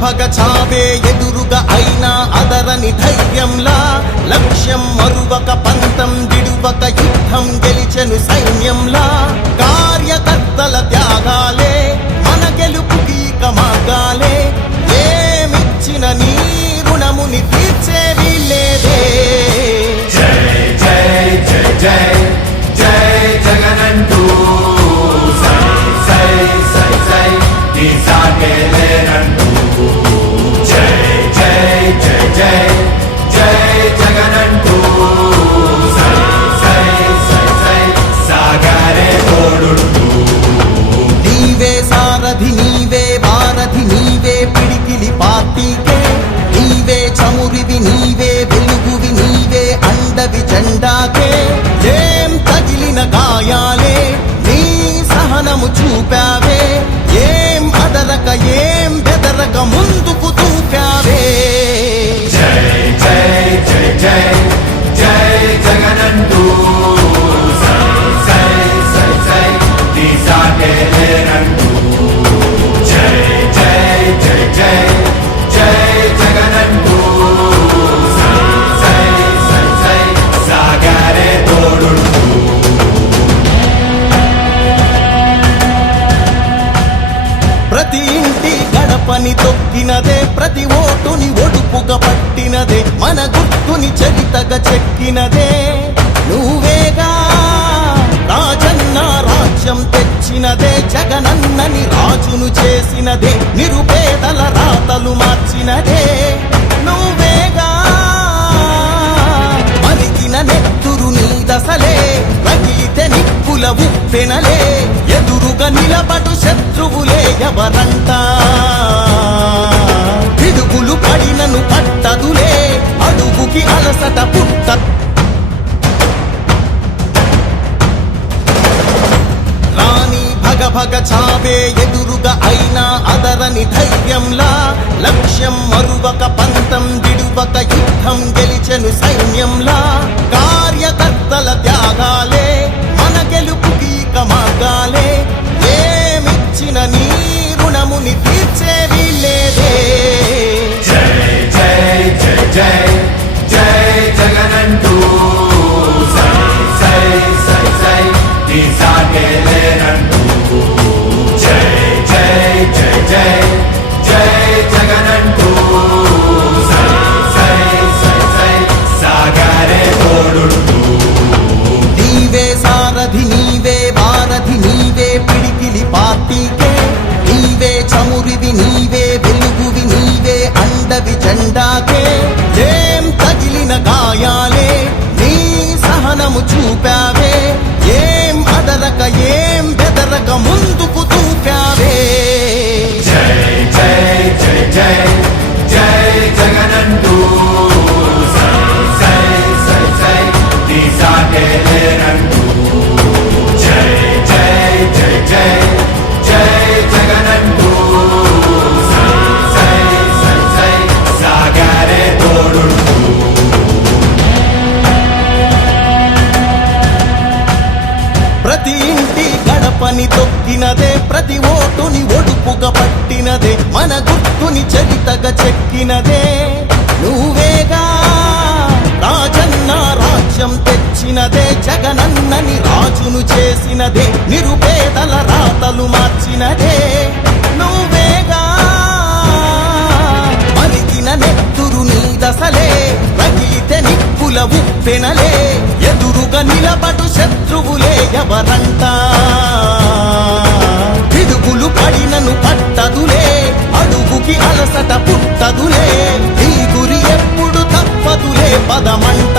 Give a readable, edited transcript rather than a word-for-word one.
భగ చావే ఎదురుగా అయినా అదరని ధైర్యంలా లక్ష్యం మరువక పంతం విడువక యుద్ధం గెలిచెను సైన్యంలా కార్యకర్తల త్యాగాలే మన గెలుపుకి మార్గాలే ఏమిచ్చిన నీ రుణముని తీర్చేవి లేదే జై జై జై జై జై జగనంటూ సై సై సై సై నీ సాగే లేనంటూ జై జై జై జై జై జగనంటూ సై సై సై సై సాగరే తోడుంటూ నీవే సారథి నీవే వారధి నీవే పిడికిలి పార్టీకే నీవే చమురివి నీవే వెలుగువి నీవే అండవి జెండాకే ఏం తగిలిన గాయాలే నీ సహనము చూపావే ఏం అదరక ఏం బెదరక ముందుకు దూకావే జై జై జై జై జై జగనంటూ సై సై సై సై నీ సాగే లేనంటూ జై జై జై జై జై జగనంటూ సై సై సై సై సాగరే తోడుంటూ ప్రతి ఇంటి గడపని తొక్కినదే ప్రతి ఓటుని ఒడుపుగా పట్టినదే మన గుర్తుని చరితగా చెక్కినదే నువ్వేగా రాజన్న రాజ్యం తెచ్చినదే జగనన్నని రాజును చేసినదే నిరుపేదల రాతలు మార్చినదే నువ్వేగా మరిగిన నెత్తురు నీ దశలే రగిలితే నిప్పుల ఉప్పెనలే ఎదురుగా నిలబడు శత్రువులే ఎవరంట పిడుగులు పడినను పట్టదులే అడుగుకి అలసట పుట్ట రాణి భగ చావే ఎదురుగా అయినా అదరని ధైర్యంలా లక్ష్యం మరువక పంతం విడువక యుద్ధం గెలిచెను సైన్యంలా కార్యకర్తల త్యాగాలే మన గెలుపుకి మార్గాలే ఏమిచ్చిన నీ రుణముని తీర్చేవి లేదే జై జై జై జై జై జగనంటూ సై సై సై సై నీ సాగే లేనంటూ జై జై జై జై జై జగనంటూ సై సై సై సై సాగరే తోడుంటూ నీవే సారథి నీవే వారధి నీవే పిడికిలి పార్టీకే నీవే చమురివి నీవే వెలుగువి నీవే అండవి జెండాకే ఏం తగిలిన గాయాలే నీ సహనము చూపావే ఏం అదరక ఏం బెదరక ముందుకు దూకావే జై జై జై జై జై జగనంటూ సై సై సై సై నీ సాగే లేనంటూ జై జై జై జై జై జగనంటూ సై సై సై సై సాగరే తోడుంటూ ప్రతి ఇంటి గడపని తొక్కినదే ప్రతి ఓటుని ఒడుపుగా పట్టినదే మన గుర్తుని చరితగా చెక్కినదే నువ్వేగా రాజన్న రాజ్యం తెచ్చినదే జగనన్నని రాజును చేసినదే నిరుపేదల రాతలు మార్చినదే నువ్వేగా మరిగిన నెత్తురు నీ దశలే రగిలితే నిప్పుల ఉప్పెనలే ఎదురుగా నిలబడు శత్రువులే ఎవరంట పిడుగులు పడినను పట్టదులే అడుగుకి అలసట పుట్టదులే ఈ గురి ఎప్పుడు తప్పదులే పదమంట